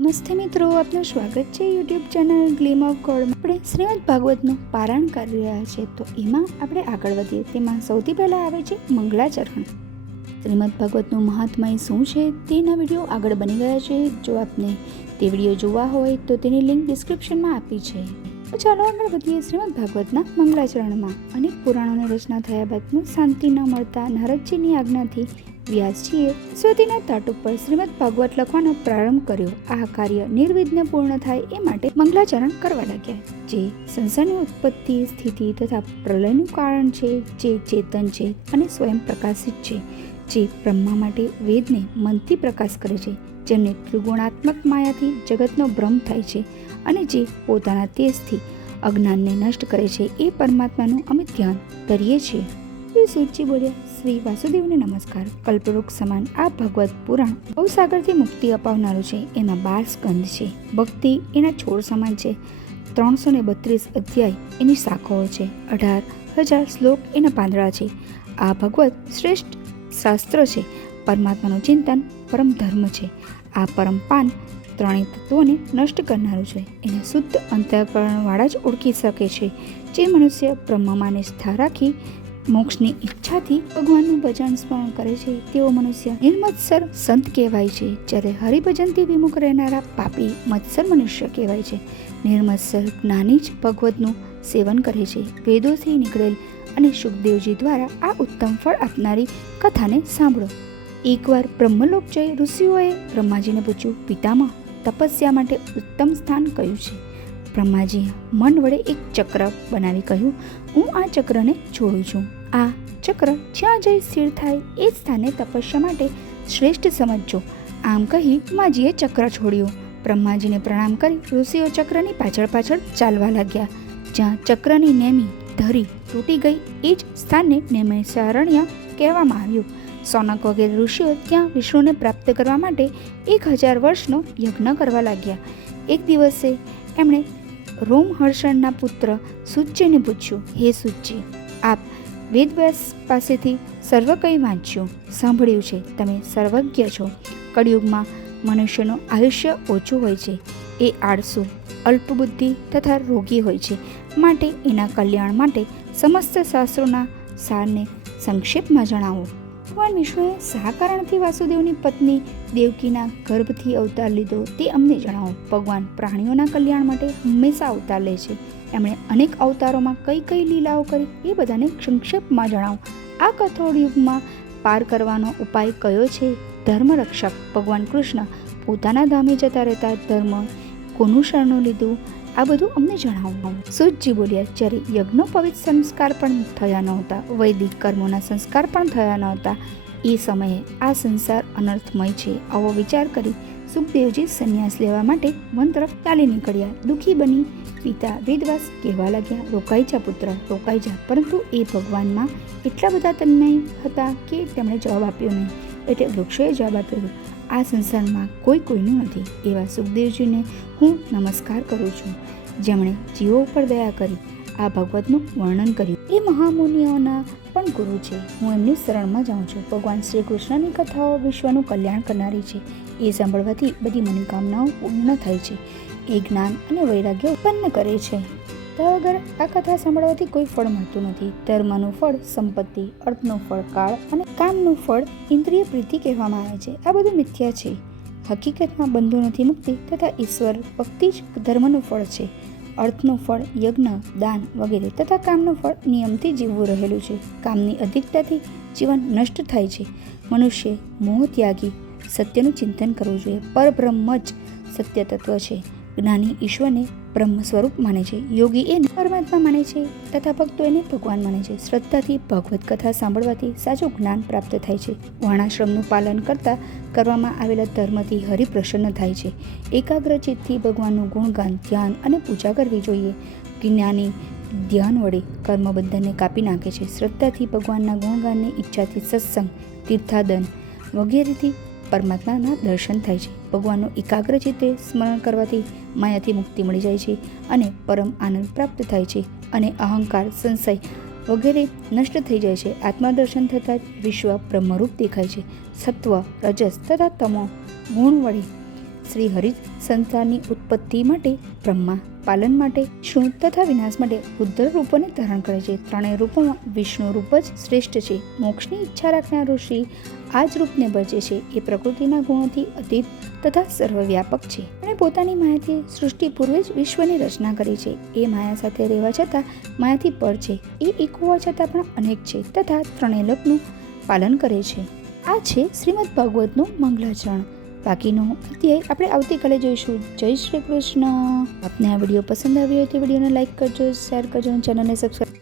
નમસ્તે મિત્રો, આપનું સ્વાગત છે યુટ્યુબ ચેનલ ગ્લીમ ઓફ ગોડમાં. આપણે શ્રીમદ ભાગવતનું પારાયણ કરી રહ્યા છે, તો એમાં આપણે આગળ વધીએ. તેમાં સૌથી પહેલાં આવે છે મંગલાચરણ. શ્રીમદ ભાગવતનું મહાત્મય શું છે તેના વિડીયો આગળ બની ગયા છે. જો આપને તે વિડીયો જોવા હોય તો તેની લિંક ડિસ્ક્રિપ્શનમાં આપી છે. તો ચાલો આગળ વધીએ શ્રીમદ ભાગવતના મંગલાચરણમાં. અનેક પુરાણોની રચના થયા બાદ શાંતિ ન મળતા નારદજીની આજ્ઞાથી વ્યાસજીએ સરસ્વતીના તટ ઉપર શ્રીમદ ભાગવત લખવાનો પ્રારંભ કર્યો. આ કાર્ય નિર્વિઘ્ન પૂર્ણ થાય એ માટે મંગલાચરણ કરવા લાગ્યા. જે સંસારની ઉત્પત્તિ, સ્થિતિ તથા પ્રલયનું કારણ છે, જે ચેતન છે અને સ્વયં પ્રકાશિત છે, જે બ્રહ્મા માટે વેદને મનથી પ્રકાશ કરે છે, જેમને ત્રિગુણાત્મક માયાથી જગતનો ભ્રમ થાય છે અને જે પોતાના તેજથી અજ્ઞાનને નષ્ટ કરે છે, એ પરમાત્માનું અમે ધ્યાન ધરીએ છીએ. સૂચિ બોલ્યા, શ્રી વાસુદેવને નમસ્કાર. કલ્પવૃક્ષ સમાન આ ભગવત પુરાણ ભવસાગરથી મુક્તિ અપાવનારું છે. એમાં 12 સ્કંદ છે. ભક્તિ એના છોડ સમાન છે. 332 અધ્યાય એની શાખાઓ છે. 18,000 શ્લોક એના પાંદડા છે. આ ભગવત શ્રેષ્ઠ શાસ્ત્ર છે. પરમાત્માનું ચિંતન પરમ ધર્મ છે. આ પરમ પાન ત્રણેય તત્વોને નષ્ટ કરનારું છે. એને શુદ્ધ અંતઃકરણવાળા જ ઓળખી શકે છે. જે મનુષ્ય બ્રહ્મમાં નિષ્ઠા રાખી મોક્ષની ઈચ્છાથી ભગવાનનું ભજન સ્મરણ કરે છે, તેઓ મનુષ્ય નિર્મત્સર સંત કહેવાય છે. જ્યારે હરિભજનથી વિમુખ રહેનારા પાપી મત્સર મનુષ્ય કહેવાય છે. નિર્મત્સર જ્ઞાની જ ભગવતનું સેવન કરે છે. વેદોથી નીકળેલ અને સુખદેવજી દ્વારા આ ઉત્તમ ફળ આપનારી કથાને સાંભળો. એકવાર બ્રહ્મલોક જઈ ઋષિઓએ બ્રહ્માજીને પૂછ્યું, પિતામહ, તપસ્યા માટે ઉત્તમ સ્થાન કયું છે? બ્રહ્માજીએ મન વડે એક ચક્ર બનાવી કહ્યું, હું આ ચક્રને છોડું છું. આ ચક્ર જ્યાં જઈ સ્થિર થાય એ સ્થાને તપસ્યા માટે શ્રેષ્ઠ સમજજો. આમ કહી બ્રહ્માજીએ ચક્ર છોડ્યું. બ્રહ્માજીને પ્રણામ કરી ઋષિઓ ચક્રની પાછળ પાછળ ચાલવા લાગ્યા. જ્યાં ચક્રની નેમી ધરી તૂટી ગઈ એ જ સ્થાનને નેમિષારણ્ય કહેવામાં આવ્યું. સોનક વગેરે ઋષિઓ ત્યાં વિષ્ણુને પ્રાપ્ત કરવા માટે 1000 વર્ષનો યજ્ઞ કરવા લાગ્યા. એક દિવસે એમણે રોમહર્ષણના પુત્ર સુચ્ચીને પૂછ્યું, હે સુચ્ચી, આપ વેદવ્યાસ પાસેથી સર્વ કંઈ વાંચ્યું, સાંભળ્યું છે. તમે સર્વજ્ઞ છો. કળિયુગમાં મનુષ્યનું આયુષ્ય ઓછું હોય છે. એ આળસુ, અલ્પબુદ્ધિ તથા રોગી હોય છે. માટે એના કલ્યાણ માટે સમસ્ત શાસ્ત્રોના સારને સંક્ષેપમાં જણાવો. ભગવાન વિષ્ણુએ શા કારણથી વાસુદેવની પત્ની દેવકીના ગર્ભથી અવતાર લીધો તે અમને જણાવો. ભગવાન પ્રાણીઓના કલ્યાણ માટે હંમેશા અવતાર લે છે. એમણે અનેક અવતારોમાં કઈ કઈ લીલાઓ કરી એ બધાને સંક્ષેપમાં જણાવો. આ કથોળયુગમાં પાર કરવાનો ઉપાય કયો છે? ધર્મરક્ષક ભગવાન કૃષ્ણ પોતાના ધામે જતા રહેતા ધર્મ કોનું શરણું લીધું? આ બધું અમને જણાવો. સુતજી બોલ્યા, જ્યારે યજ્ઞો પવિત્ર સંસ્કાર પણ થયા નહોતા, વૈદિક કર્મોના સંસ્કાર પણ થયા નહોતા, એ સમયે આ સંસાર અનર્થમય છે. આવો વિચાર કરી સુખદેવજી સંન્યાસ લેવા માટે વન તરફ ચાલી નીકળ્યા. દુઃખી બની પિતા વેદવ્યાસ કહેવા લાગ્યા, રોકાઈ જા પુત્ર, રોકાઈ જા. પરંતુ એ ભગવાનમાં એટલા બધા તન્મય હતા કે તેમણે જવાબ આપ્યો નહીં. એટલે વૃક્ષોએ જવાબ આપ્યો, આ સંસારમાં કોઈ કોઈનું નથી. એવા સુખદેવજીને હું નમસ્કાર કરું છું, જેમણે જીવો ઉપર દયા કરી આ ભગવતનું વર્ણન કર્યું. એ મહામુનિઓના પણ ગુરુ છે. હું એમની શરણમાં જાઉં છું. ભગવાન શ્રી કૃષ્ણની કથાઓ વિશ્વનું કલ્યાણ કરનારી છે. એ સાંભળવાથી બધી મનોકામનાઓ પૂર્ણ થાય છે. એ જ્ઞાન અને વૈરાગ્ય ઉત્પન્ન કરે છે. તો વગર આ કથા સાંભળવાથી કોઈ ફળ મળતું નથી. ધર્મનું ફળ સંપત્તિ, અર્થનું ફળ કાળ અને કામનું ફળ ઇન્દ્રિય પ્રીતિ કહેવામાં આવે છે. આ બધું મિથ્યા છે. હકીકતમાં બંધોથી મુક્તિ તથા ઈશ્વર ભક્તિ જ ધર્મનું ફળ છે. અર્થનું ફળ યજ્ઞ, દાન વગેરે તથા કામનું ફળ નિયમથી જીવવું રહેલું છે. કામની અધિકતાથી જીવન નષ્ટ થાય છે. મનુષ્ય મોહ ત્યાગી સત્યનું ચિંતન કરવું જોઈએ. પરબ્રહ્મ જ સત્ય તત્વ છે. જ્ઞાની ઈશ્વરને બ્રહ્મ સ્વરૂપ માને છે. યોગી એને પરમાત્મા માને છે તથા ભક્તો એને ભગવાન માને છે. શ્રદ્ધાથી ભગવત કથા સાંભળવાથી સાચું જ્ઞાન પ્રાપ્ત થાય છે. વર્ણાશ્રમનું પાલન કરતા કરવામાં આવેલા ધર્મથી હરિ પ્રસન્ન થાય છે. એકાગ્ર ચિત્તથી ભગવાનનું ગુણગાન, ધ્યાન અને પૂજા કરવી જોઈએ. જ્ઞાની ધ્યાન વડે કર્મબંધનને કાપી નાખે છે. શ્રદ્ધાથી ભગવાનના ગુણગાનની ઈચ્છાથી સત્સંગ, તીર્થાદન વગેરેથી પરમાત્માના દર્શન થાય છે. ભગવાનનું એકાગ્ર ચિત્તે સ્મરણ કરવાથી માયાથી મુક્તિ મળી જાય છે અને પરમ આનંદ પ્રાપ્ત થાય છે અને અહંકાર, સંશય વગેરે નષ્ટ થઈ જાય છે. આત્મદર્શન થતાં જ વિશ્વ બ્રહ્મરૂપ દેખાય છે. સત્વ, રજસ તથા તમો ગુણ વડે શ્રી હરિ સંસારની ઉત્પત્તિ માટે બ્રહ્મા, પાલન માટે વિષ્ણુ તથા વિનાશ માટે ઉદ્ધર રૂપોને ધારણ કરે છે. ત્રણેય રૂપોમાં વિષ્ણુ રૂપ જ શ્રેષ્ઠ છે. મોક્ષની ઈચ્છા રાખનારો શ્રી આ જ રૂપને ભજે છે. એ પ્રકૃતિના ગુણોથી અતીત તથા સર્વવ્યાપક છે. અને પોતાની માયાથી સૃષ્ટિ પૂર્વે જ વિશ્વની રચના કરી છે. એ માયા સાથે રહેવા છતાં માયાથી પર છે. એ એક હોવા છતાં પણ અનેક છે તથા ત્રણેય લોકનું પાલન કરે છે. આ છે શ્રીમદ ભાગવતનું મંગલાચરણ. બાકીનો અધ્યાય આપણે આવતીકાલે જોઈશું. જય શ્રી કૃષ્ણ. આપને આ વિડીયો પસંદ આવ્યો હોય તો વિડીયોને લાઈક કરજો, શેર કરજો અને ચેનલને સબસ્ક્રાઈબ